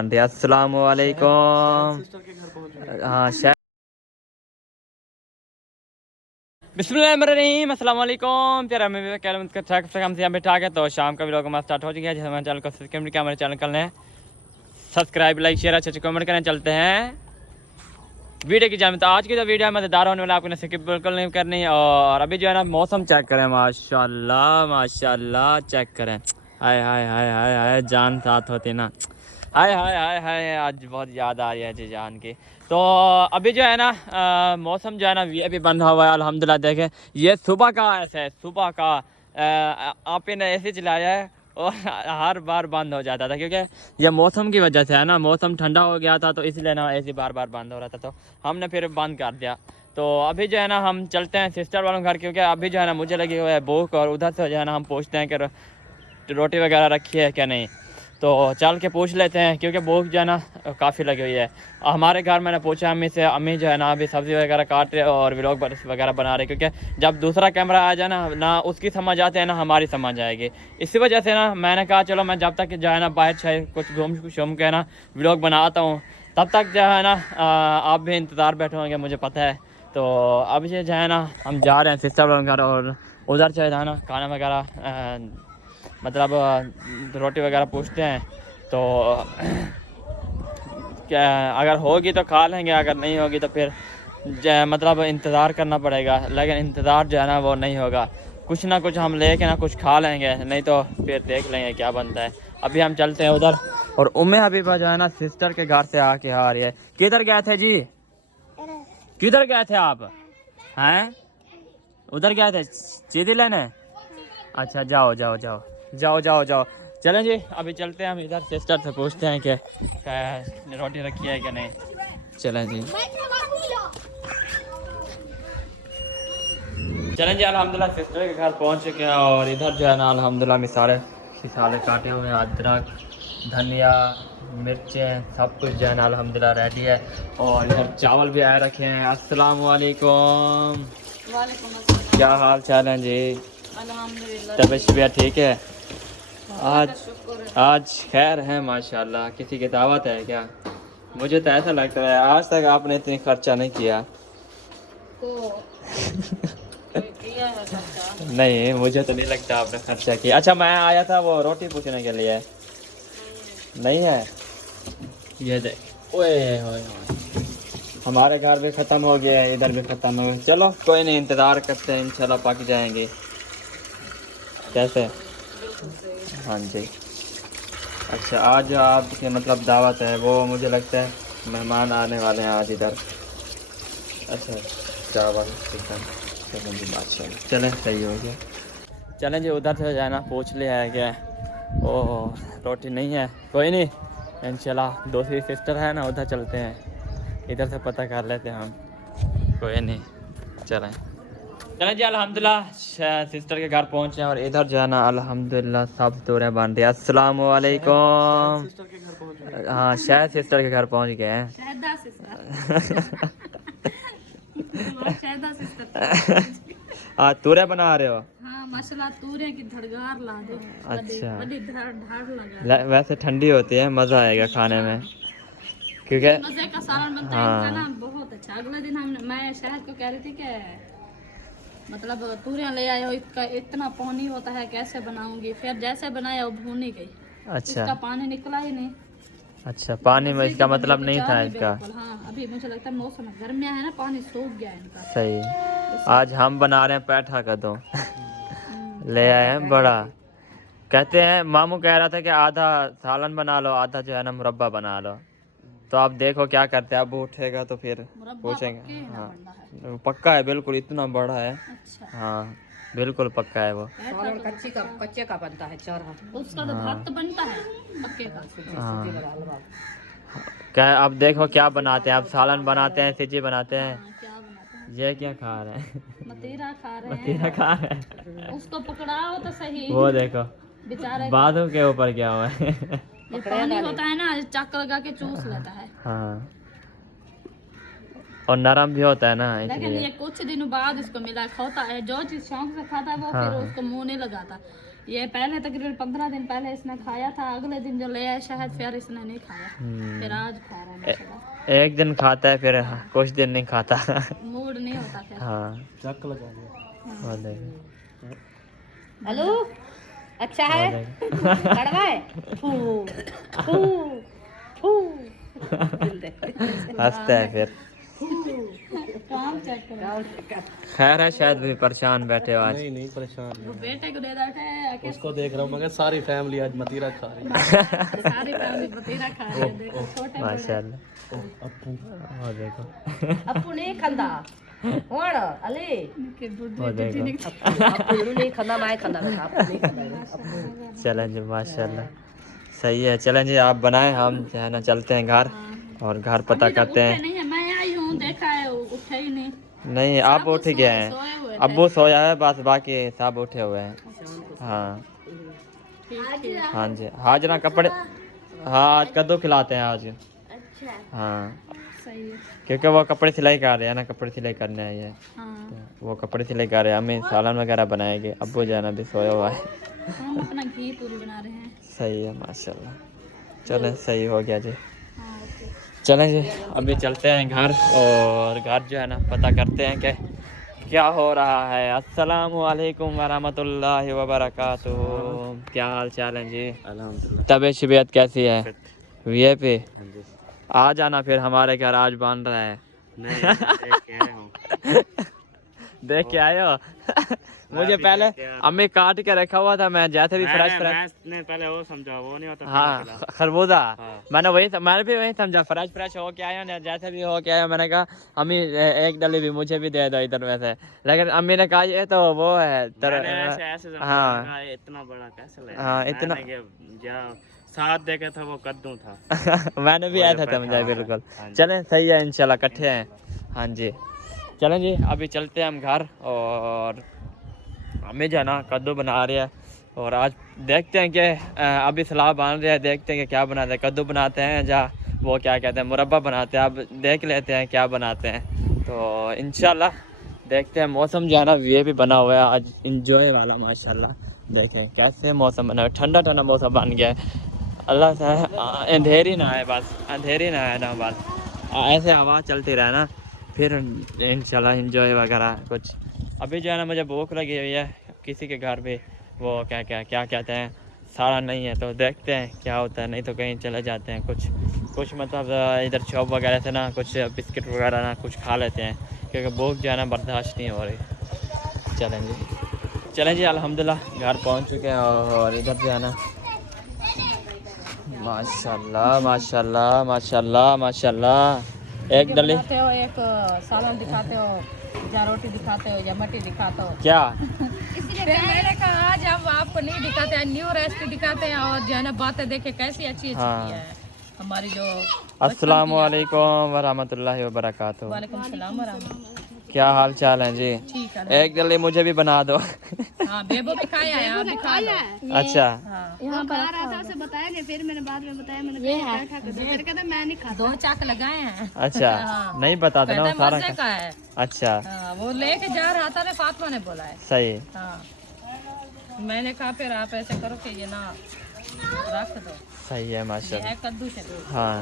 अस्सलामु अलैकुम। हाँ बिस्मिल्लाहिर्रहमानिर्रहीम। अस्सलाम वालेकुम। प्यारा मैं हम से यहाँ बैठा के तो शाम का व्लॉग हमारा स्टार्ट हो चुका है। जैसे हमारे चैनल को सब्सक्राइब किया, हमारे चैनल कर लें सब्सक्राइब, लाइक, शेयर, अच्छे कमेंट करने। चलते हैं वीडियो की जान। तो आज की जो वीडियो है मज़ेदार होने वाला, आपने स्किप बिल्कुल नहीं करनी। और अभी जो है ना मौसम चेक करें, माशाल्लाह माशाल्लाह चेक करें। हाय हाय हाय हाय हाय जान साथ होती ना, हाय हाय हाय हाय आज बहुत याद आ रही है जी जान की। तो अभी जो है ना मौसम जो है ना ये भी बंद हुआ है अल्हम्दुलिल्लाह। देखें ये सुबह का ऐसा है, सुबह का आप ने ऐसे चलाया है और हर बार बंद हो जाता था, क्योंकि ये मौसम की वजह से है ना। मौसम ठंडा हो गया था तो इसलिए ना ऐसे बार बार बंद हो रहा था, तो हमने फिर बंद कर दिया। तो अभी जो है ना हम चलते हैं सिस्टर वालों घर, क्योंकि अभी जो है ना मुझे लगी हुई है भूख, और उधर से जो है ना हम पूछते हैं कि रोटी वगैरह रखी है क्या नहीं। तो चल के पूछ लेते हैं, क्योंकि भूख जो है ना काफ़ी लगी हुई है। हमारे घर मैंने पूछा अम्मी से, अम्मी जो है ना अभी सब्ज़ी वगैरह काट रहे और व्लॉग वगैरह बना रहे, क्योंकि जब दूसरा कैमरा आ जाए ना उसकी समझ आते हैं ना हमारी समझ आएगी। इसी वजह से ना मैंने कहा चलो मैं जब तक जो है ना बाहर शायद कुछ घूम के ना व्लॉग बनाता हूँ, तब तक जो है ना आप भी इंतज़ार बैठे होंगे मुझे पता है। तो अब ये जो है ना हम जा रहे हैं सिस्टर वालों के घर, और उधर से जो है ना खाना वगैरह मतलब रोटी वगैरह पूछते हैं। तो क्या अगर होगी तो खा लेंगे, अगर नहीं होगी तो फिर मतलब इंतज़ार करना पड़ेगा। लेकिन इंतज़ार जो है ना वो नहीं होगा, कुछ ना कुछ हम लेके ना कुछ खा लेंगे, नहीं तो फिर देख लेंगे क्या बनता है। अभी हम चलते हैं उधर। और उम्मे हबीबा जो है ना सिस्टर के घर से आके आ रही है। किधर गए थे जी, किधर गए थे आप हैं? उधर गए थे चीज़ी लेने। अच्छा जाओ जाओ जाओ जाओ जाओ जाओ। चलें जी अभी चलते हैं हम इधर सिस्टर से पूछते हैं कि रोटी रखी है कि नहीं। चलें जी चलें जी अल्हम्दुलिल्लाह सिस्टर के घर पहुंच चुके हैं। और इधर जो है ना अल्हम्दुलिल्लाह मिसाले काटे हुए हैं, अदरक, धनिया, मिर्चें, सब कुछ जो है ना अल्हम्दुलिल्लाह रेडी है। और इधर चावल भी आए रखे हैं। अस्सलाम वालेकुम। क्या हाल चाल है जी? तबीयत ठीक है? आज खैर है माशाल्लाह। किसी की दावत है क्या? मुझे तो ऐसा लगता है आज तक आपने इतनी खर्चा नहीं किया। किया है खर्चा? नहीं मुझे तो नहीं लगता आपने खर्चा किया। अच्छा मैं आया था वो रोटी पूछने के लिए। नहीं है ये दे। ओए होए हमारे घर भी ख़त्म हो गया है, इधर भी ख़त्म हो गया। चलो कोई नहीं, इंतज़ार करते हैं, इंशाल्लाह पक जाएंगे। कैसे? हाँ जी। अच्छा आज आपके मतलब दावत है, वो मुझे लगता है मेहमान आने वाले हैं आज इधर। अच्छा चावल चिकन, चलें जी बादशाह, चलें सही हो गया। चलें जी उधर से जाना पूछ लिया है क्या? ओह रोटी नहीं है, कोई नहीं इंशाल्लाह दूसरी सिस्टर है ना उधर चलते हैं, इधर से पता कर लेते हैं हम। कोई नहीं चलें चलें जी अल्हम्दुलिल्लाह सिस्टर के घर पहुँचे और इधर जो है ना अल्हम्दुलिल्लाह सब दूरें बन रही है। अस्सलाम वालेकुम। हाँ शायद सिस्टर के घर पहुँच गए हैं। हाँ तूरे बना रहे हो? हाँ माशाल्लाह तूरे की धड़गार ला दे। अच्छा लगा। वैसे ठंडी होती है, मज़ा आएगा खाने में, क्योंकि मज़े का सालन बनता है इनका ना बहुत अच्छा। अगले दिन मैं शहद को कह रही थी कि मतलब तूरियां ले आए हो, इसका इतना पानी होता है कैसे बनाऊंगी, फिर जैसे बनाया वो भूनी गई। अच्छा इसका पानी निकला ही नहीं। अच्छा पानी में इसका मतलब नहीं था इसका। हाँ अभी मुझे लगता है मौसम गर्मियाँ है ना, पानी सूख गया इनका। सही। आज हम बना रहे हैं पैठा का दो ले आए हैं बड़ा। कहते हैं मामू कह रहा था कि आधा सालन बना लो, आधा जो है ना मुरब्बा बना लो। तो आप देखो क्या करते हैं, अब उठेगा तो फिर पूछेंगे। हाँ पक्का है बिल्कुल, इतना बड़ा है। अच्छा। हाँ बिल्कुल पक्का है वो। कच्चे का बनता है चौरा, उसका तो भात तो बनता है पक्के का। हाँ क्या अब देखो क्या बनाते हैं, आप सालन बनाते हैं, सिजी बनाते हैं। क्या बनाते हैं? ये क्या खा रहे हैं? मतीरा खा रहे हैं। मतीरा खा रहे हैं। उसको पकड़ाओ तो सही। वो देखो बेचारे बादों के ऊपर क्या हुआ है। ये पानी होता है ना, चक्कर लगा के चूस लेता है। हाँ और नरम भी होता है ना, लेकिन ये कुछ दिनों बाद इसको मिला खाता है। जो चीज शौक से खाता है वो फिर उसको मुंह नहीं लगाता। ये पहले तकरीबन 15 दिन पहले इसने खाया था, अगले दिन जो ले आया शहद फिर इसने नहीं खाया, फिर आज खा रहा है माशाल्लाह। एक दिन खाता है फिर कुछ दिन नहीं खाता। मूड नहीं होता फिर। हाँ चक लगा दिया। हेलो अच्छा है कड़वा है फू फू फू हंसता है फिर। काम चेक करो। खैर है शायद भी परेशान बैठे हो आज। नहीं नहीं परेशान वो नहीं। बेटे को दे बैठे हैं कि उसको देख रहा हूँ मगर सारी फैमिली आज मतीरा खा रही है। सारी फैमिली बतेरा खा रही है, देखो छोटे माशाल्लाह। अपू और देखो अप्पू नहीं खंदा हुण अली के बुढ़े और देखो अप्पू नहीं खंदा मैं खंदा मैं अप्पू नहीं खंदा। चलें जी माशाल्लाह सही है। चलें जी आप बनाएं, हम जो है ना चलते हैं घर और घर पता करते हैं। नहीं है, मैं आई हूँ देखा है उठे ही नहीं। नहीं आप उठ गए हैं, सोए हुए थे। अब्बू सोया है बस, बाकी सब उठे हुए हैं। हाँ हाँ जी हाजरा कपड़े, हाँ आज कद्दू खिलाते हैं आज। हाँ सही है। क्योंकि वो कपड़े सिलाई कर रहे हैं ना, कपड़े सिलाई करने आई है हाँ तो वो कपड़े सिलाई कर रहे हैं। हमें सालन वगैरह बनाएंगे, अब्बू जो है ना भी सोया हुआ है। हम अपना घी पूरी बना रहे हैं। सही है माशाल्लाह। चलें सही हो गया जी। हाँ ओके। चलें जी अभी चलते हैं घर और घर जो है ना पता करते हैं कि क्या हो रहा है। अस्सलामु अलैकुम वरहमतुल्लाहि वबरकातुहू। क्या हाल चाल है जी? अल्हम्दुलिल्लाह। तबीयत शिबियत कैसी है? वीआईपी हाँ जी। आ जाना फिर हमारे घर, आज बन रहा है। नहीं देख के आया हूँ। देख के आए हो? मुझे पहले अम्मी काट के रखा हुआ था, मैं जैसे भी फ्रेश फ्रेश ने पहले वो समझा वो नहीं होता। हाँ खरबूजा हाँ। मैंने भी वही समझा, फ्रेश फ्रेश हो के आया ना, जैसे भी हो के आया। मैंने कहा अम्मी एक डली भी मुझे भी दे दो इधर में से, लेकिन अम्मी ने कहा ये तो वो है हाँ इतना बड़ा कैसे ले? हाँ इतना साथ देखे था वो कद्दू था। मैंने भी आया था समझा बिल्कुल। चलें सही है इंशाल्लाह इकट्ठे हैं। हाँ जी चलें जी अभी चलते हैं हम घर और अम्मी जो है ना कद्दू बना रही है और आज देखते हैं कि अभी सलाह बन रही है, देखते हैं कि क्या बनाते हैं, कद्दू बनाते हैं या वो क्या कहते हैं मुरब्बा बनाते हैं। अब देख लेते हैं क्या बनाते हैं तो इंशाल्लाह देखते हैं। मौसम जो है ना ये भी बना हुआ है आज इंजॉय वाला माशाल्लाह। देखें कैसे मौसम बना हुआ है, ठंडा ठंडा मौसम बन गया है। अल्लाह से अंधेरी ना आए, बस अंधेरी ना आए ना, बस ऐसे हवा चलती रहे ना, फिर इंशाल्लाह इंजॉय वगैरह कुछ। अभी जो है ना मुझे भूख लगी हुई है, किसी के घर पे वो क्या कहते हैं सारा नहीं है, तो देखते हैं क्या होता है। नहीं तो कहीं चले जाते हैं कुछ मतलब इधर शॉप वगैरह से ना कुछ बिस्किट वगैरह ना कुछ खा लेते हैं, क्योंकि भूख जो है ना बर्दाश्त नहीं हो रही। चलें जी अल्हम्दुलिल्लाह घर पहुंच चुके हैं और इधर जो है ना माशाल्लाह माशाल्लाह माशाल्लाह माशाल्लाह एक डली दिखाते हो, एक सालन दिखाते हो, या रोटी दिखाते हो या मटी दिखाते हो क्या फिर मैंने कहा आज हम आपको नहीं दिखाते हैं, न्यू रेसिपी दिखाते हैं और जो है ना बातें देखे कैसी अच्छी हाँ। है हमारी जो। अस्सलामु अलैकुम वरहमतुल्लाहि वबरकातुहू। वालेकुम सलाम वरहमतुल्लाह। क्या हाल चाल है जी? ठीक है। एक डली मुझे भी बना दो। हाँ बेबो भी खाया है, आप भी खा लो। अच्छा हाँ यहाँ पर खा रहा था उसे बताया नहीं, फिर मैंने बाद में बताया, मैंने कहा क्या खा कर, फिर कहता मैं नहीं खाता। 2 चाक लगाए हैं। अच्छा नहीं बता देना कहता सारा मजे का है। अच्छा हाँ, वो लेके जा रहा था ना, फातिमा ने बोला है। सही हाँ मैंने कहा फिर आप ऐसे करो कि ये ना रख दो, सही है माशाल्लाह। है कद्दू से। हाँ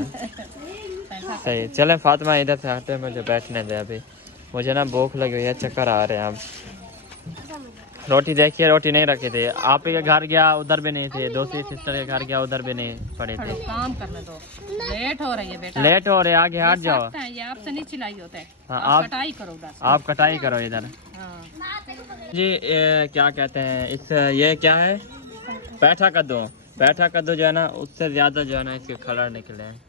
सही। चलें फातिमा इधर से हटे, मुझे बैठने दे, अभी मुझे ना भूख लगी हुई है, चक्कर आ रहे हैं। अब रोटी देखिए, रोटी नहीं रखी थी। आप ही के घर गया उधर भी नहीं थे, दूसरी सिस्टर के घर गया उधर भी नहीं पड़े थे। काम करने दो, लेट हो रही है बेटा। लेट हो रहे, आगे हट जाओ। सकते हैं, ये आपसे नहीं चिल्लाई होते। हाँ, आप आप- कटाई करो उधर से। आप कटाई करो इधर। हाँ। जी क्या कहते हैं इस ये क्या है पैठा कद्दू। पैठा कद्दू जो है ना उससे ज्यादा जो है ना इसके खलड़ निकले हैं।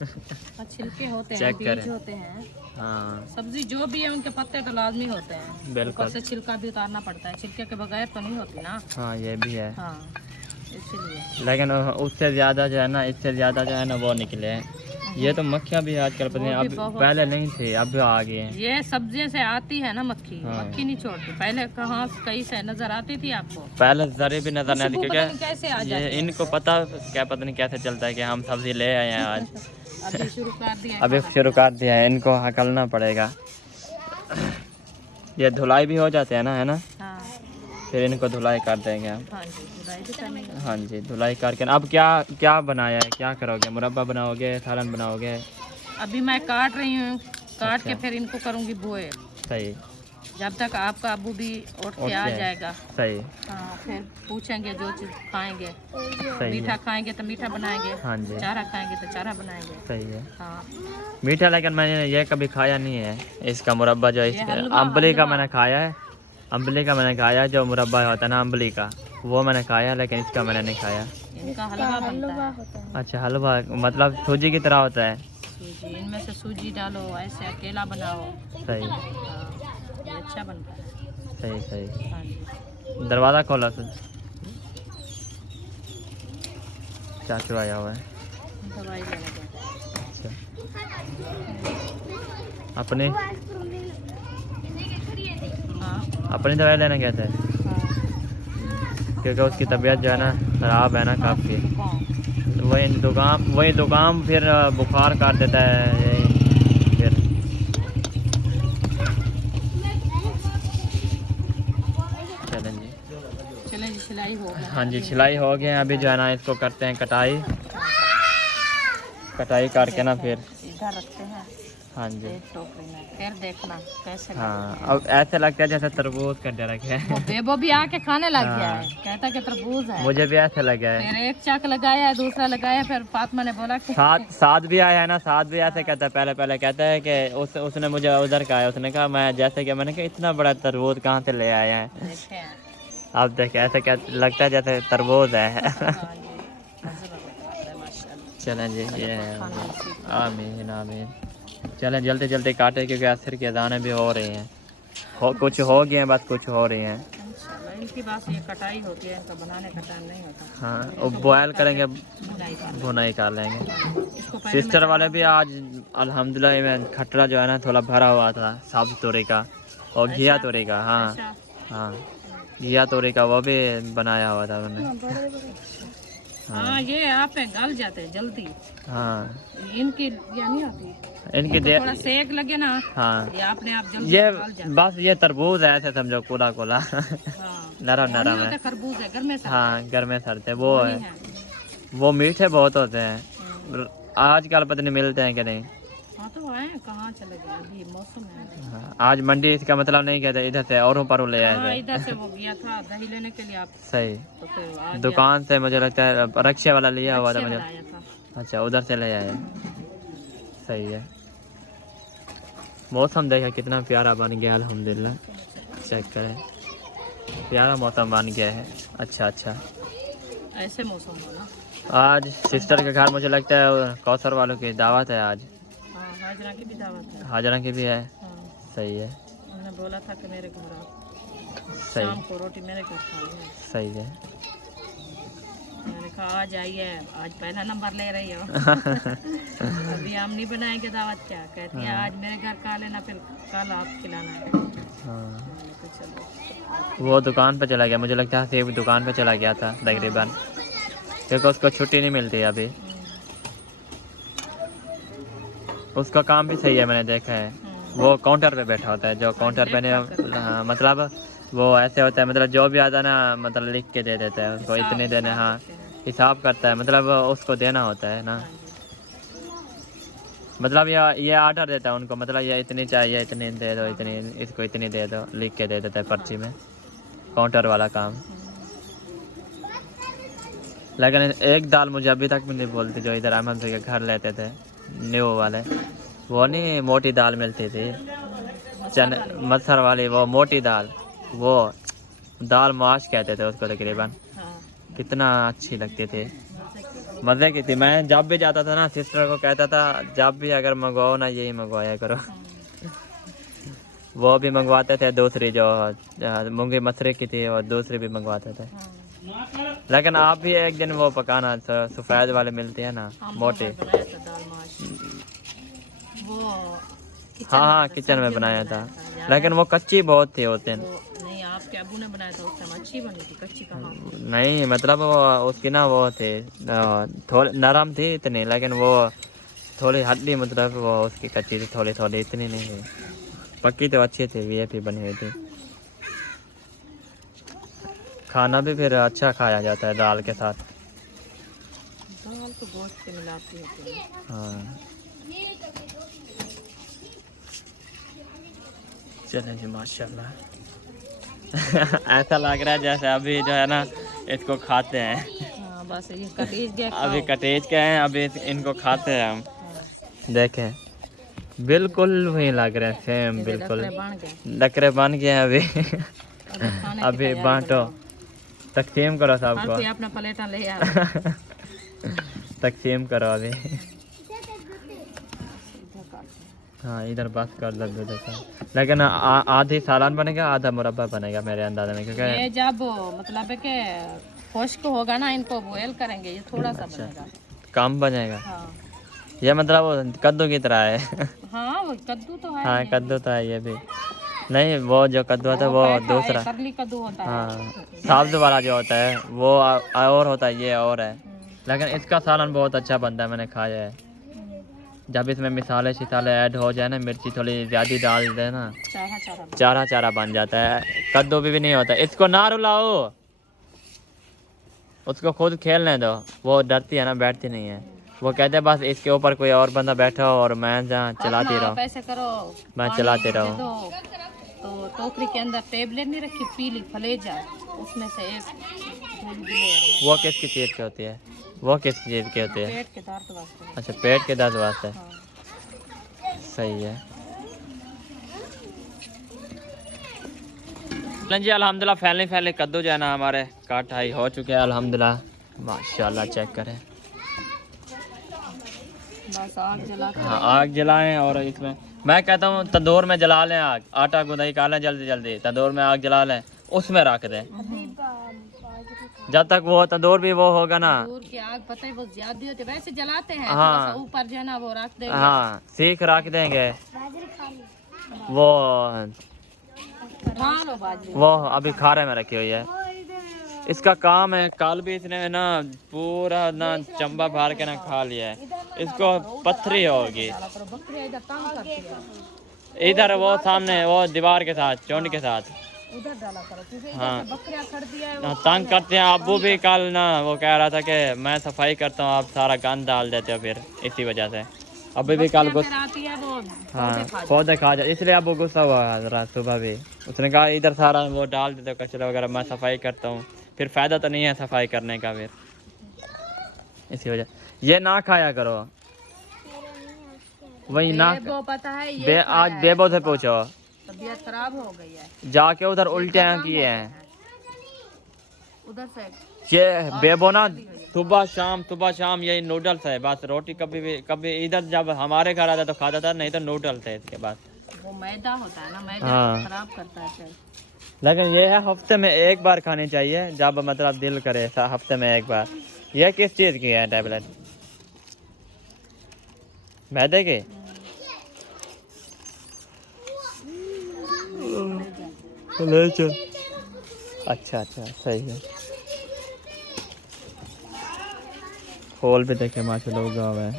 और छिलके होते हैं, चेक बीज करें। होते हैं, हाँ सब्जी जो भी है उनके पत्ते तो लाजमी होते हैं। बिल्कुल। ऊपर से छिलका भी उतारना पड़ता है, छिलके के बगैर तो नहीं होती ना। हाँ ये भी है, हाँ इसीलिए। लेकिन उससे ज्यादा जो है ना, इससे ज्यादा जो है ना वो निकले हैं। ये तो मक्खियाँ भी आजकल पता नहीं, वो भी अब बहुत- पहले नहीं थे अब आ गए हैं। ये सब्जियों से आती है ना मक्खी, हाँ। मक्खी नहीं छोड़ती। पहले कहाँ कहीं से नजर आती थी आपको? पहले जरे भी नजर नहीं आती, खुशबू पता नहीं क्योंकि कैसे आ ये जाती है। इनको पता कैसे चलता है कि हम सब्जी ले आए हैं आज। अभी शुरू कर दिया है अभी खाना। शुरू कर दिया है, इनको हकलना पड़ेगा। ये धुलाई भी हो जाते हैं ना, है ना? हाँ फिर इनको धुलाई कर देंगे हम। हाँ जी, धुलाई भी करनी है। हाँ जी, धुलाई करके अब क्या क्या बनाया है, क्या करोगे? मुरब्बा बनाओगे, सालन बनाओगे? अभी मैं काट रही हूँ, काट के अच्छा। फिर इनको करूँगी बोए। सही जब तक आपका अबू भी उठ के आ ओके। जाएगा। सही हाँ, फिर पूछेंगे जो चीज़ खाएंगे। सही मीठा है। खाएंगे तो मीठा बनाएंगे, हाँ जी चारा खाएंगे तो चारा बनाएंगे। सही है। हाँ, मीठा लेकिन मैंने ये कभी खाया नहीं है, इसका मुरब्बा जो ये इसका हलवा, अम्बली का हलवा। मैंने खाया है। अम्बली का मैंने खाया है, जो मुरब्बा होता है ना अम्बली का, वो मैंने खाया है, लेकिन इसका मैंने नहीं खाया। इनका हलवा बनता है। अच्छा, हलवा मतलब सूजी की तरह होता है? सूजी, इनमें से सूजी डालो, ऐसे अकेला बनाओ। सही हाँ, ये अच्छा बनता है। सही सही। हाँ जी। दरवाज़ा खोला तो चाचू आया हुआ है। दवाई लेने जाते हैं। अच्छा, अपनी हाँ, अपनी दवाई लेने गए थे हाँ। क्योंकि उसकी तबीयत जो है ना ख़राब है ना काफ़ी। कौन? वही दुकान फिर बुखार काट देता है यही फिर। चलें जी। चलें जी, सिलाई हो गया। हाँ जी, सिलाई हो गए। अभी जो है ना इसको करते हैं कटाई। कटाई करके ना फिर इधर रखते हैं हाँ जी। एक टोकरी में, फिर देखना कैसे हाँ, अब ऐसे लगता है जैसे तरबूज का डरक है। वो बेबो भी आके खाने लग गया हाँ। है, कहता कि तरबूज है। मुझे भी ऐसे लगा है। फिर एक चक लगाया है, दूसरा लगाया, फिर फातिमा ने बोला कि साथ भी आया है ना, साथ भी ऐसे कहता है। पहले कहता है कि उसने मुझे उधर कहा है, उसने कहा मैं जैसे कि मैंने कहा इतना बड़ा तरबूज कहाँ से ले आया है। देखे। अब देखे ऐसे क्या लगता है जैसे तरबूज है। हाँ जी, मज़े लगता है माशाल्लाह। चलें जी, ये है। खाना नसीब करे। आमीन आमीन। चलें जल्दी जल्दी काटे क्योंकि असर की अज़ानें भी हो रही हैं। कुछ हो गए हैं, बस कुछ हो रही हैं। इंशाल्लाह इनकी बात ये कटाई होती है, इनका बनाने का टाइम नहीं होता। हाँ, वो बॉयल करेंगे, बुनाई कर भुनाई कर लेंगे। इसको पहले सिस्टर वाले भी आज अल्हम्दुलिल्लाह में खटरा जो है ना थोड़ा भरा हुआ था, साबुत तोरी का और घिया तोरी का। हाँ अच्छा, हाँ, घिया तोरी का वो भी बनाया हुआ था उन्होंने। हाँ, ये आप पे गल जाते हैं जल्दी। हाँ, इनकी ये नहीं होती, इनकी थोड़ा सेक लगे ना, हाँ, ये अपने आप जल्दी ये गल जाते बस ये तरबूज है, ऐसे समझो कोला कोला। हैं। हाँ, नरम नहीं नरम होते है। खरबूज है, घर में से हाँ, घर में सरते वो वही है। है। वो मीठे बहुत होते हैं। आजकल पता नहीं मिलते हैं कि नहीं। हाँ, तो आए हैं, कहाँ चले गए, अभी मौसम है। हाँ, आज मंडी इसका मतलब नहीं कहते, इधर से औरों पर ले हाँ, आए थे। इधर से वो गया था दही लेने के लिए, आप सही। तो फिर आ गया। दुकान से मुझे लगता है रक्शे वाला लिया हुआ था रिक्शे मुझे। वाला आया था। अच्छा, उधर से ले आए। सही है। मौसम देखा कितना प्यारा बन गया अल्हम्दुलिल्लाह। चेक करें, प्यारा मौसम बन गया है। अच्छा अच्छा। ऐसे मौसम हो ना। आज सिस्टर के घर मुझे लगता है कौसर वालों की दावत है आज। हाँ, हाजरा की भी दावत है। हाजरा की भी है। हाँ, सही है। उन्होंने बोला था कि मेरे घर आओ, सही शाम को रोटी मेरे घर खानी है। सही है। मैंने कहा आ जाइए, आज पहला नंबर ले रही हो। अभी हम नहीं बनाएंगे दावत, क्या कहती है आज मेरे घर खा लेना, फिर कल आप खिलाना है। हाँ, मैंने कहा चलो। वो दुकान पे चला गया, मुझे लगता है सेब दुकान पे चला गया था तकरीबन, क्योंकि उसको छुट्टी नहीं मिलती अभी। उसका काम भी सही है, मैंने देखा है। वो काउंटर पे बैठा होता है, जो काउंटर पे नहीं, हाँ, मतलब वो ऐसे होता है, मतलब जो भी आता है ना मतलब लिख के दे देता है उसको, इतने देने। हाँ, हिसाब करता है, मतलब उसको देना होता है ना। मतलब ये आर्डर देता है उनको, मतलब ये इतनी चाहिए, इतनी दे दो, इतनी इसको इतनी दे दो, लिख के दे देता है पर्ची में। काउंटर वाला काम। लेकिन एक दाल मुझे अभी तक भी नहीं बोलती, जो इधर अहमद भाई के घर लेते थे न्यू वाले, वो नहीं मोटी दाल मिलती थी चने मसर वाली, वो मोटी दाल, वो दाल माश कहते थे उसको तकरीबन। कितना अच्छी लगती थी, मज़े की थी। मैं जब भी जाता था ना सिस्टर को कहता था जब भी अगर मंगवाओ ना यही मंगवाया करो। वो भी मंगवाते थे, दूसरी जो मूंगी मसरे की थी और दूसरी भी मंगवाते थे। लेकिन आप भी एक दिन वो पकाना, सफ़ेद वाले मिलती है ना मोटी। हाँ हाँ, किचन में बनाया था, लेकिन वो कच्ची बहुत थी उस दिन। नहीं, आपके अबू ने बनाया था, उस टाइम अच्छी बनी थी, कच्ची कहाँ। नहीं मतलब वो उसकी ना वो थी थोड़ी नरम थी इतनी, लेकिन वो थोड़ी हड्डी, मतलब वो उसकी कच्ची थी थोड़ी थोड़ी, इतनी नहीं थी। पक्की तो अच्छी थी, वीआईपी बनी हुई थी। खाना भी फिर अच्छा खाया जाता है दाल के साथ। दाल तो गोश्त से मिलाती होती है। हाँ चलें जी माशाल्लाह। ऐसा लग रहा है जैसे अभी जो है ना इसको खाते हैं। हाँ बस ये कटीज गया अभी कटेज के हैं, अभी इनको खाते हैं हम। देखें बिल्कुल वही लग रहे हैं, सेम बिल्कुल। बन गए डकरे बन गए हैं अभी। खाने की अभी तैयारी बांटो, बनाओ। तकसीम करो हर सबको। कोई अपना प्लेटा ले आ। तकसीम करो अभी। हाँ इधर बस कर दो देखो। लेकिन आधी सालन बनेगा, आधा मुरब्बा बनेगा मेरे अंदाजे में, क्योंकि ये जब मतलब है कि खुश्क होगा ना, इनको बॉयल करेंगे, ये थोड़ा सा बनेगा। कम बनेगा। हाँ ये मतलब वो कद्दू की तरह है। हाँ वो कद्दू तो है। हाँ कद्दू तो है ये भी। नहीं वो जो कद्दू होता है वो दूसरा, करली कद्दू होता है। हाँ साब्ज वाला जो होता है वो और होता है, ये और है। लेकिन इसका सालन बहुत अच्छा बनता है, मैंने खाया है। जब इसमें मिसाले शिसाले ऐड हो जाए ना, मिर्ची थोड़ी ज़्यादा डाल दे ना, चारा चारा बन जाता है। कद्दू भी नहीं होता। इसको ना रुलाओ, उसको खुद खेलने दो। वो डरती है ना, बैठती नहीं है। वो कहते हैं बस इसके ऊपर कोई और बंदा बैठा हो और मैं जहाँ चलाती रहूँ, ऐसे करो, मैं चलाती रहूँ। तो टोकरी के अंदर टेबलेट नहीं रखी पीली फलेजा, उसमें से एक वो किसकी चीज़ की होती है? वो किस चीज़ की होती है? पेट के दर्द वास्ते। अच्छा पेट के दर्द वास्ते। हाँ। सही है। जी अल्हम्दुलिल्लाह फैले कद्दू जो है ना हमारे काटाई हो चुके हैं अल्हम्दुलिल्लाह माशाल्लाह। चेक करें। बस आग जला हाँ आग जलाएं और इसमें मैं कहता हूँ तंदूर में जला लें आग, आटा गुंदाई कर लें जल्दी जल्दी, तंदूर में आग जला लें, उसमें रख दें। जब तक वो तंदूर भी वो होगा ना, तंदूर की आग पता है वो ज्यादा होती है, वैसे जलाते हैं। हाँ ऊपर जो है ना वो रख देंगे। हाँ सीख रख देंगे। वो खा लो बाजरी। वो अभी खारे में रखी हुई है। इसका काम है, कल भी इसने ना पूरा ना चंबा भर के ना खा लिया है। इसको पथरी होगी बकरियां इधर तंग करती है। इधर वो सामने वो दीवार के साथ चोंड के साथ। उधर डाला करो क्योंकि हाँ बकरियां खड़ती है। हाँ, तंग करते हैं। अब्बू भी कल ना वो कह रहा था कि मैं सफाई करता हूँ, आप सारा गंद डाल देते हो, फिर इसी वजह से अभी भी कल गुस्सा। आती है वो हाँ पौधे खा जाए, इसलिए अब वो गुस्सा हुआ रात सुबह भी। उसने कहा इधर सारा वो डाल देते हो कचरा वगैरह, मैं सफाई करता हूँ, फिर फ़ायदा तो नहीं है सफाई करने का, फिर इसी वजह ये ना खाया करो। वही ना वो पता है ये आज बेबो से पूछो, तबीयत खराब हो गई है, जाके उधर उल्टियाँ किए हैं। उधर से ये बेबो ना सुबह शाम यही नूडल्स है बस। रोटी कभी इधर जब हमारे घर आता तो खाता था, नहीं तो नूडल्स है इसके बाद। वो मैदा होता है ना, मैदा हाँ। खराब करता है फिर। लेकिन ये है हफ्ते में एक बार खानी चाहिए, जब मतलब दिल करे हफ्ते में एक बार। ये किस चीज़ की है टैबलेट? मैदे की? अच्छा सही है। खोल भी देखे माशाल्लाह उगा हुआ है,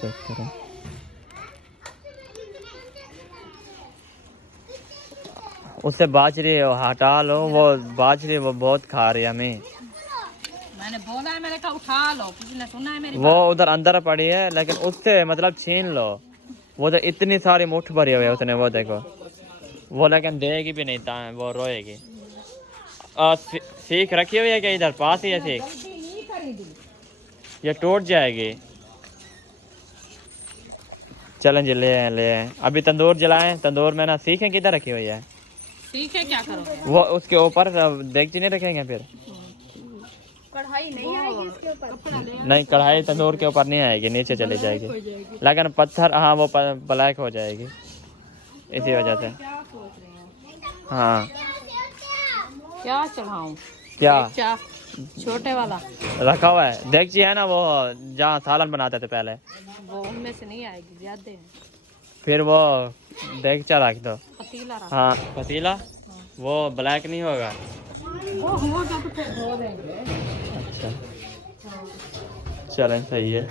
चेक करो। उससे बाजरी हटा लो, वो बाजरी वो बहुत खा रही है हमें। मैंने बोला है, मैंने कहा उठा लो, किसी ने सुना है मेरी वो उधर अंदर पड़ी है, लेकिन उससे मतलब छीन लो। वो तो इतनी सारी मुट्ठ भरी हुई है उसने, वो देखो वो, लेकिन देगी भी नहीं, वो रोएगी। सीख रखी हुई है क्या इधर पास ही है सीख? ये टूट जाएगी। चलें जी ले आए। अभी तंदूर जलाएं, तंदूर में ना सीखें किधर रखी हुई है? ठीक है क्या करोगे? वो उसके ऊपर देगची नहीं रखेंगे फिर? कढ़ाई नहीं आएगी इसके ऊपर। नहीं कढ़ाई तंदूर के ऊपर नहीं आएगी, नीचे चली जाएगी। लेकिन पत्थर हाँ वो ब्लैक हो जाएगी इसी वजह से। हाँ क्या चढ़ाऊं? क्या छोटे वाला रखा हुआ है देगची है ना, वो जहाँ सालन बनाते थे पहले, वो उनमें से नहीं आएगी, ज्यादा है। फिर वो देगचा रख दो। पतीला रख। हाँ पतीला, वो ब्लैक नहीं होगा। वो होगा तो फिर धो देंगे। अच्छा चलें सही है।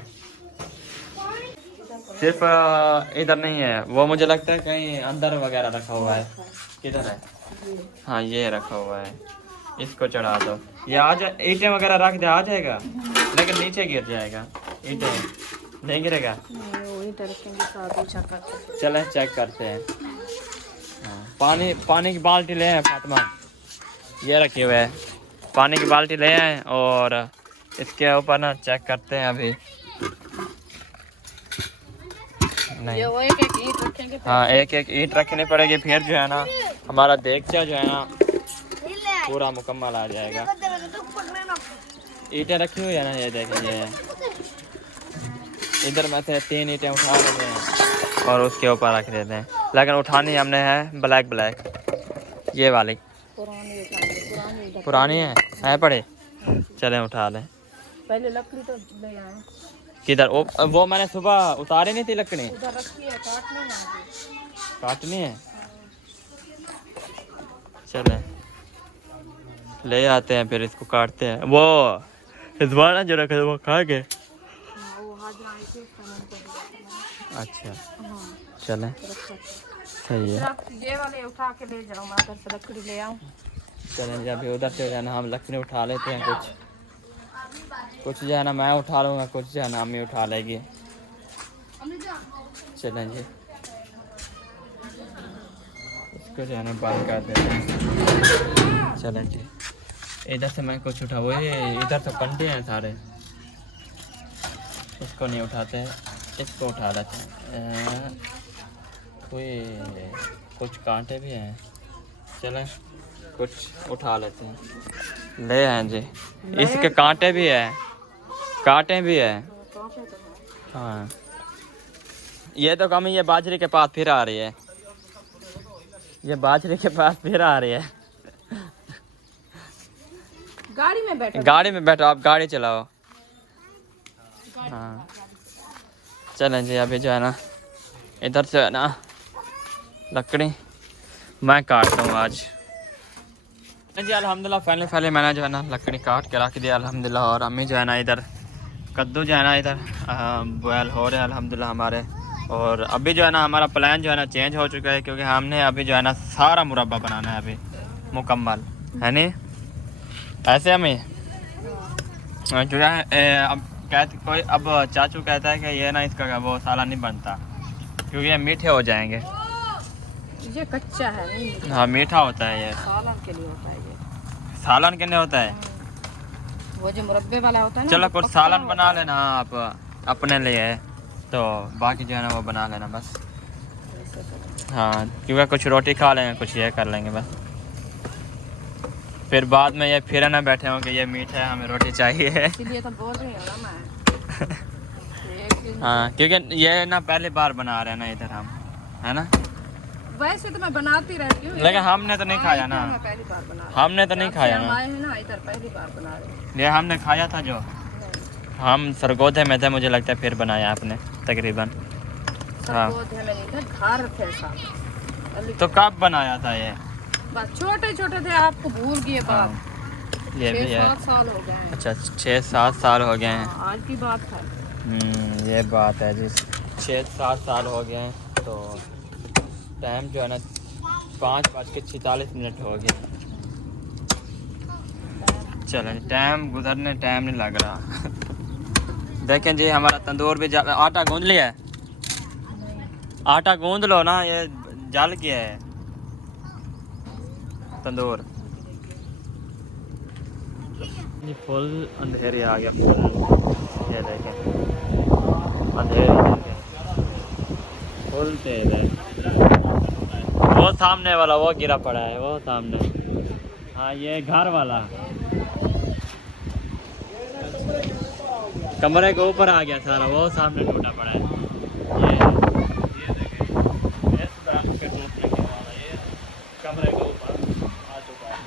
सिर्फ इधर नहीं है वो, मुझे लगता है कहीं अंदर वगैरह रखा हुआ है। किधर है? हाँ ये रखा हुआ है। इसको चढ़ा दो। ये आ जा, ईंटें वगैरह रख दे, आ जाएगा, लेकिन नीचे गिर जाएगा। ईंटें नहीं गिरेगा। चलें चेक करते हैं। हाँ, पानी की बाल्टी ले आए फातिमा, ये रखे हुए है, पानी की बाल्टी ले आए और इसके ऊपर ना चेक करते हैं अभी। नहीं, ये वो एक ईंट रखेंगे। हाँ एक एक ईंट रखनी पड़ेगी, फिर जो है ना हमारा देगचा जो है ना पूरा मुकम्मल आ जाएगा। ईंटें रखी हुई है ना, ये देखें, ये इधर में से 3 ईंटें उठा लेते हैं और उसके ऊपर रख देते हैं, लेकिन उठानी हमने है ब्लैक, ये वाली पुरानी है पड़े। चलें उठा लें। पहले लकड़ी तो ले आए। किधर? वो मैंने सुबह उतारी नहीं थी लकड़ी, उधर रखी है, काटनी है। चलें ले आते हैं, फिर इसको काटते हैं। वो रिजवाना जो रखे वो खा गए। अच्छा चलें, सही है। ये वाले उठा के ले जाओ, मैं उधर से लकड़ी ले आऊं। चलें जी, अभी उधर से जो है ना हम लकड़ी उठा लेते हैं। कुछ जो है ना मैं उठा लूँगा, कुछ जो है ना अम्मी उठा लेगी। चलें जी, इसको जो है ना बंद कर देते हैं। चलें जी, इधर से मैं कुछ उठा, वही इधर तो कंटे हैं सारे, इसको नहीं उठाते हैं, इसको उठा लेते हैं। कोई कुछ कांटे भी हैं, चलें कुछ उठा लेते हैं। ले हैं जी, इसके कांटे भी है, कांटे भी है। हाँ ये तो कम, ये बाजरे के पास फिर आ रही है, ये बाजरे के पास फिर आ रही है। गाड़ी में बैठो, आप गाड़ी चलाओ। हाँ चलें जी, अभी जो है ना इधर से है ना लकड़ी मैं काटता हूँ आज जी। अल्हम्दुलिल्लाह पहले मैंने जो है ना लकड़ी काट के रख दिया अल्हम्दुलिल्लाह। और अम्मी जो है ना इधर कद्दू जो है ना इधर बॉयल हो रहे हैं अल्हम्दुलिल्लाह हमारे। और अभी जो है ना हमारा प्लान जो है ना चेंज हो चुका है, क्योंकि हमने अभी जो है ना सारा मुरब्बा बनाना है अभी मुकम्मल, है नहीं ऐसे हमें जो है। अब कहते कोई, अब चाचू कहता है कि ये ना इसका वो सालन नहीं बनता, क्योंकि ये मीठे हो जाएंगे। ये कच्चा है, नहीं हाँ मीठा होता है, ये सालन के लिए होता है। ये सालन के लिए होता है। वो जो मुरब्बे वाला होता है ना, चलो कुछ सालन बना लेना आप अपने लिए, तो बाकी जो है ना वो बना लेना बस। हाँ क्योंकि कुछ रोटी खा लेंगे, कुछ ये कर लेंगे बस, फिर बाद में ये फिर ना बैठे हों कि ये मीठा है हमें रोटी चाहिए। इसलिए तो बोल रही हूँ ना मैं। हाँ क्योंकि ये ना पहली बार बना रहे हैं ना इधर हम, है ना। वैसे तो मैं बनाती रहती हूँ, लेकिन हमने तो नहीं खाया ना, पहली बार बना हमने तो नहीं खाया ना, आए हैं ना इधर पहली बार बना रहे। ये हमने खाया था जो हम सरगोधे में थे, मुझे लगता है फिर बनाया आपने तकरीबन। हाँ घर थे साथ। तो कब बनाया था ये? बस छोटे छोटे थे, आपको भूल गए बात। ये भी है। 6-7 साल हो गए हैं। अच्छा 6-7 साल हो गए हैं। आज की बात है। ये बात है जी, 6-7 साल हो गए हैं। तो टाइम जो है ना 5:46 हो गया। चलें टाइम गुजरने टाइम नहीं लग रहा। देखें जी हमारा तंदूर भी आटा गूंद लिया है, आटा गूंद लो ना, ये जल गया है तंदूर। ये फुल अंधेरे आ गया, ये देखें अंधेरे फुल तेज है। वो सामने वाला वो गिरा पड़ा है, वो सामने। हाँ ये घर वाला कमरे के ऊपर आ गया सारा, वो सामने टूटा पड़ा है। ये देखें, ये कमरे के ऊपर आ चुका है।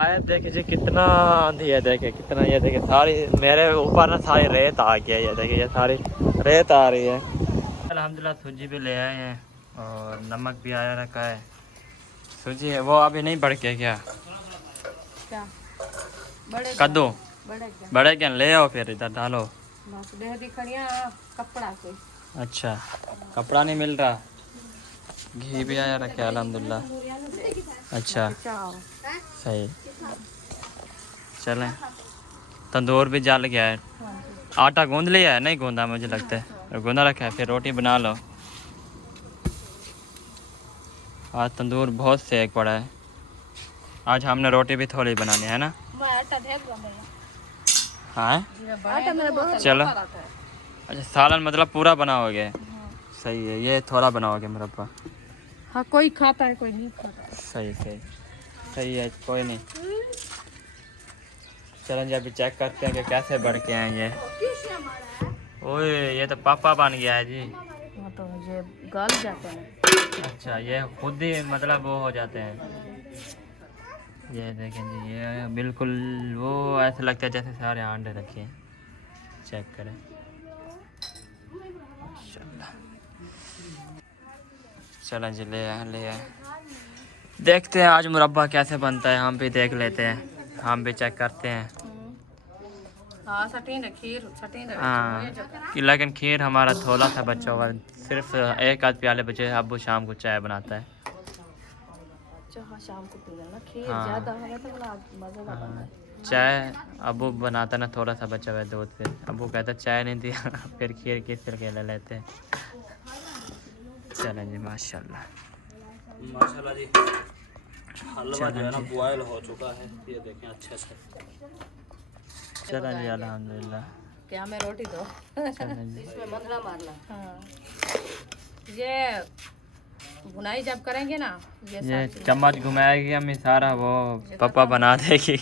आए देखे जी कितना आंधी है, देखे कितना, ये देखे सारी मेरे ऊपर ना सारी रेत आ गया। ये देखे ये सारी रेत आ रही है। अल्हम्दुलिल्लाह सूजी भी ले आए हैं और नमक भी आया रखा है। सूजी है वो अभी नहीं बढ़ के क्या बड़े कद्दू बड़े क्या ले आओ, फिर इधर डालो। कपड़ा से। अच्छा कपड़ा नहीं मिल रहा, घी भी आया रखे अल्हम्दुलिल्लाह। अच्छा सही। चलें, तंदूर भी जल गया है। आटा गूंद लिया है? नहीं गूंदा मुझे लगता है, गूंदा रखा है। फिर रोटी बना लो। आज तंदूर बहुत सेक पड़ा है। आज हमने रोटी भी थोड़ी बनानी है ना। हाँ चलो। अच्छा सालन मतलब पूरा बनाओगे? सही है, ये थोड़ा बनाओगे मुरब्बा? हाँ कोई खाता है कोई नहीं खाता। सही सही सही है, कोई नहीं। चलें जी अभी चेक करते हैं कि कैसे बढ़ के हैं ये। ओए ये तो पापा बन गया है जी। हाँ तो ये गल जाते हैं। अच्छा ये खुद ही मतलब वो हो जाते हैं। ये देखें जी, ये बिल्कुल वो ऐसा लगता है जैसे सारे अंडे रखे हैं। चेक करें माशाल्लाह। चलें जी ले आए। देखते हैं आज मुरब्बा कैसे बनता है, हम भी देख लेते हैं, हम भी चेक करते हैं। हाँ सटीन है खीर, सटीन है। हाँ लेकिन खीर हमारा थोड़ा सा बचा हुआ, सिर्फ एक आध प्याले बचे। अब्बू शाम को चाय बनाता है। हाँ शाम को पी लेना खीर। हाँ। ज़्यादा है तो बड़ा मज़ा आता है। चाय अब्बू बनाता ना, थोड़ा सा बचा हुआ है दूध। फिर अब्बू कहता चाय नहीं दिया फिर खीर किस तरह ले लेते हैं। चलें जी माशाल्लाह माशाल्लाह जी, हलवा जो है ना बॉयल हो चुका है, ये देखें अच्छे से। चलें जी अल्हम्दुलिल्लाह। क्या मैं रोटी दो। चलें जी। इसमें मथना मारना। हाँ ये बुनाई जब करेंगे ना ये सब चीज़- चम्मच घुमाएगी अम्मी, सारा वो पापा बना देगी।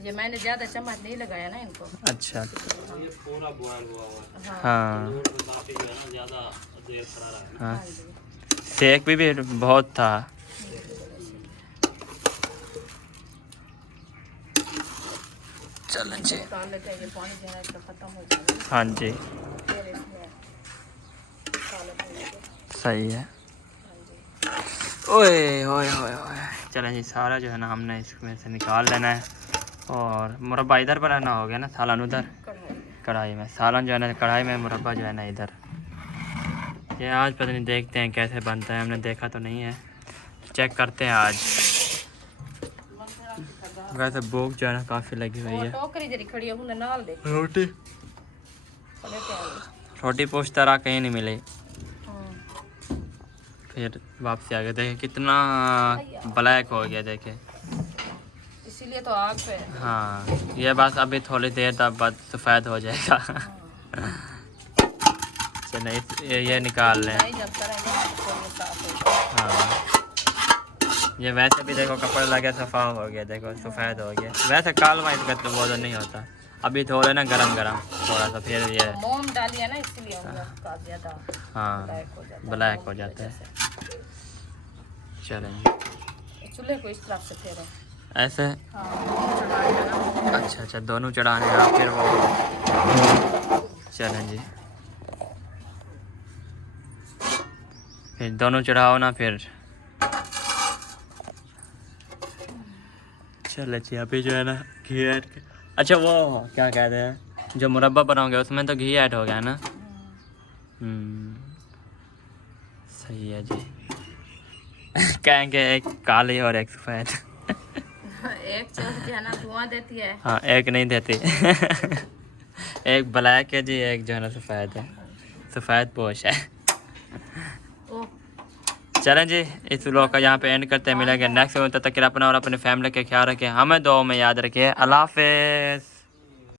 ये मैंने ज़्यादा चम्मच नहीं लगाया ना इनको। अच्छा ये पूरा बॉयल हुआ हुआ है, हाँ काफी जो है ना ज़्यादा देर खड़ा रहा है। हाँ सेक भी बहुत था। चलें जी। डाल लेते हैं, ये पानी जो है इसका ख़त्म हो जाएगा। हाँ जी फिर इसमें डाल लेंगे। सही है। ओए ओए ओए ओए। चलें जी सारा जो है ना हमने इसमें से निकाल लेना है। और मुरब्बा इधर बनाना हो गया ना, सालन उधर कढ़ाई में, सालन जो है ना कढ़ाई में, मुरब्बा जो है ना इधर। ये आज पता नहीं, देखते हैं कैसे बनता है, हमने देखा तो नहीं है, चेक करते हैं आज। वैसे भूख जो है ना काफ़ी लगी हुई है। टोकरी जरी खड़ी है उन्हें नाल दे रोटी लेते आए। रोटी पूछता रहा, कहीं नहीं मिली। फिर वापसी आ गए। देखे कितना ब्लैक हो गया, देखे। इसीलिए तो आग पे है। हाँ ये बस अभी थोड़ी देर तक बाद सफ़ेद हो जाएगा। चलिए ये निकाल लें। नहीं जब करेंगे तो ये साफ हो जाएगा। हाँ ये वैसे भी देखो कपड़ा लगे सफ़ा हो गया, देखो सफ़ेद हो गया। वैसे काल वाइट का तो वो नहीं होता। अभी थोड़ा ना गरम गरम थोड़ा सा, फिर ये मोम डालिए ना इसलिए उसका ज़्यादा हाँ ब्लैक हो जाता है। चलेंगे चूल्हे को इस तरफ से फेरो। ऐसे। हाँ चढ़ाएगा ना। अच्छा दोनों चढ़ाने हैं फिर वो। चलें जी फिर दोनों चढ़ाओ ना फिर। चले जी अभी जो है ना घी ऐड। अच्छा वो क्या कहते हैं, जो मुरब्बा बनाओगे उसमें तो घी ऐड हो गया ना। सही है जी। कहेंगे एक काली और एक सफ़ेद। एक चौक जो है ना धुआं देती है। हाँ एक नहीं देती। एक ब्लैक है जी, एक जो है ना सफ़ेद है, सफ़ेद पोश है। ओ चलें जी इस व्लॉग का यहाँ पे एंड करते हैं। मिलेंगे नेक्स्ट में, तब तक के लिए अपना और अपने फैमिली का ख्याल रखें, हमें दुआओं में याद रखिए। अल्लाह हाफ़िज़।